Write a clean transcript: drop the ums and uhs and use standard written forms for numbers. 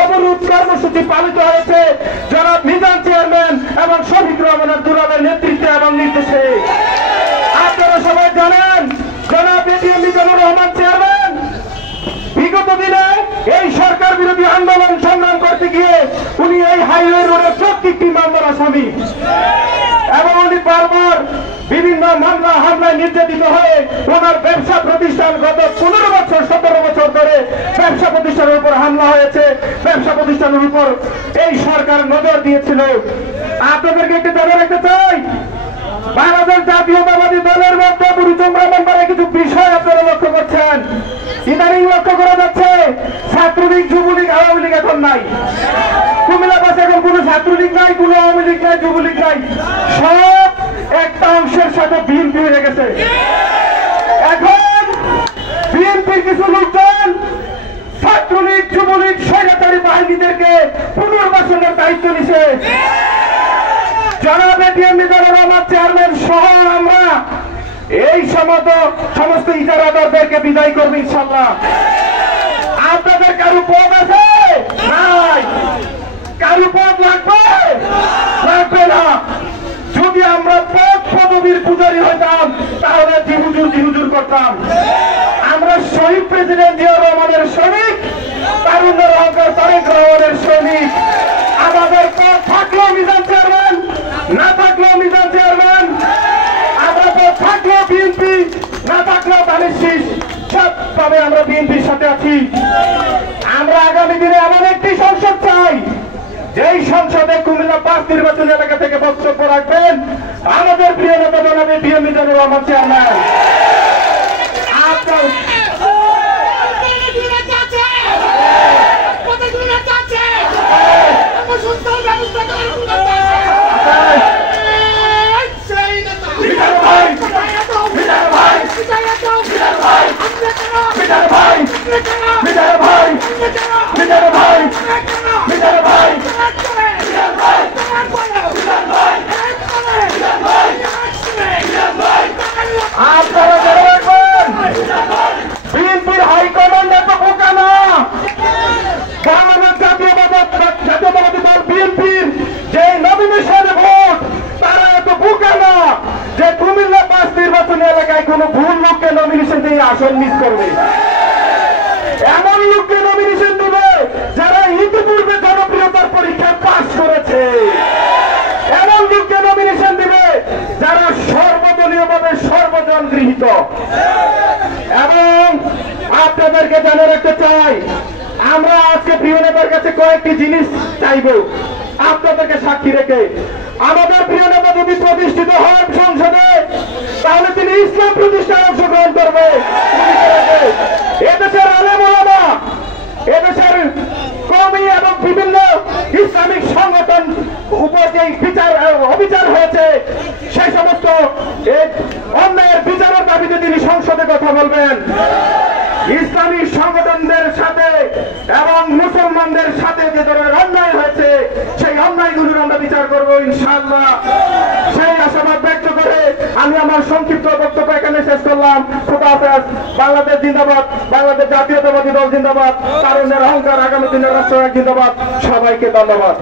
অবরোধ কর্মসূচি পালিত হয়েছে জনাব মিজান চেয়ারম্যান এবং শফিক রহমানের দুলালের নেতৃত্বে এবং নির্দেশে। আপনারা সবাই জানেন জনাব এটিএম মিজানুর রহমান চেয়ারম্যান বিগত দিনে এই সরকার বিরোধী আন্দোলন সংগ্রাম করতে গিয়ে উনি এই হাইওয়ে রোডের প্রত্যেকটি মামলার আসামি এবং উনি বারবার বিভিন্ন মামলা হামলায় নির্যাতিত হয়ে ওনার ব্যবসা প্রতিষ্ঠান গত 15 বছর 17 বছর ধরে ব্যবসা প্রতিষ্ঠানের উপর হামলা হয়েছে। ব্যবসা প্রতিষ্ঠানের উপর এই সরকার নজর দিয়েছিল। আপনাদেরকে একটু জানা রাখতে চাই, বাংলাদেশ জাতীয়তাবাদী দলের মধ্যে বুড়িচুমরা মেম্বারে কিছু বিষয় আপনারা লক্ষ্য করছেন। ইদানিং লক্ষ্য করা যাচ্ছে ছাত্রলীগ, যুবলীগ, আওয়ামী লীগ এখন নাই। কুমিল্লা পাশে এখন কোনো ছাত্রলীগ নাই, কোনো আওয়ামী লীগ নাই, যুবলীগ নাই, সব একটা অংশের সাথে বিএনপি হয়ে গেছে। এখন বিএনপির কিছু লোকজন ছাত্রলীগ, যুবলীগ, স্বৈরাচারী বাহিনীদেরকে পুনর্বাসনের দায়িত্ব নিছে। জনাব এটিএম মিজানুর রহমান চেয়ারম্যান সহ আমরা এই সমস্ত ইজারাদারদেরকে বিদায় করবো ইনশাল্লাহ। আপনাদের কারো পদ আছে? নাই। কারো পদ লাগবে? লাগবে না। যদি আমরা পদ পদবীর পূজারী হইতাম তাহলে জিহুজুর করতাম। আমরা শহীদ প্রেসিডেন্ট জিয়াউর রহমানের সৈনিক, তারুণ্যের অহংকার তারেক রহমানের সৈনিক। আমাদের পদ থাকলেও মিজান চেয়ারম্যান, না থাকলেও মিজান চেয়ারম্যান। আমরা পদ থাকলেও বিএনপি, না থাকলেও ধানের শীষ, সবভাবে আমরা বিএনপির সাথে আছি। আমরা আগামী দিনে এমন একটি সংসদ চাই যেই সংসদে কুমিল্লা 5 নির্বাচন এলাকা থেকে বক্তব্য রাখবেন আমাদের প্রিয় নেতা জনাব এটিএম মিজানুর রহমান চেয়ারম্যান। বিএনপির হাইকমান্ড এত বোকা না। বাংলাদেশ জাতীয়তাবাদী দল বিএনপির যে নমিনেশন ভোট তারা এত বোকা না যে কুমিল্লা 5 নির্বাচনী এলাকায় কোন ভুল লোককে নমিনেশন দিয়ে আসন মিস করবে। এমন লোককে নমিনেশন দেবে যারা ইতিপূর্বে জনপ্রিয়তার পরীক্ষায় পাস করেছে। এমন লোককে নমিনেশন দিবে যারা সর্বদলীয়ভাবে সর্বজন গৃহীত। এবং আপনাদেরকে জানা রাখতে চাই, আমরা আজকে প্রিয় নেতার কাছে কয়েকটি জিনিস চাইব আপনাদেরকে সাক্ষী রেখে। আমাদের প্রিয় নেতা যদি প্রতিষ্ঠিত হয় সংসদে তাহলে তিনি ইসলাম প্রতিষ্ঠায় অংশগ্রহণ করবে। এদেশের আলেম ওলামা, এদেশের কওমি এবং বিভিন্ন ইসলামিক সংগঠন উপর যে অবিচার হয়েছে সেই সমস্ত অন্যায়ের বিচারের দাবিতে তিনি সংসদে কথা বলবেন। ইসলামী সংগঠনদের সাথে এবং মুসলমানদের সাথে যে ধরনের অন্যায় হয়েছে সেই অন্যায়গুলোর আমরা বিচার করবো ইনশাআল্লাহ। সেই আশাবাদ ব্যক্ত করে আমি আমার সংক্ষিপ্ত বক্তব্য এখানে শেষ করলাম। খোদা হাফেজ। বাংলাদেশ জিন্দাবাদ, বাংলাদেশ জাতীয়তাবাদী দল জিন্দাবাদ, তারুণ্যের অহংকার আগামী দিনের রাষ্ট্র জিন্দাবাদ। সবাইকে ধন্যবাদ।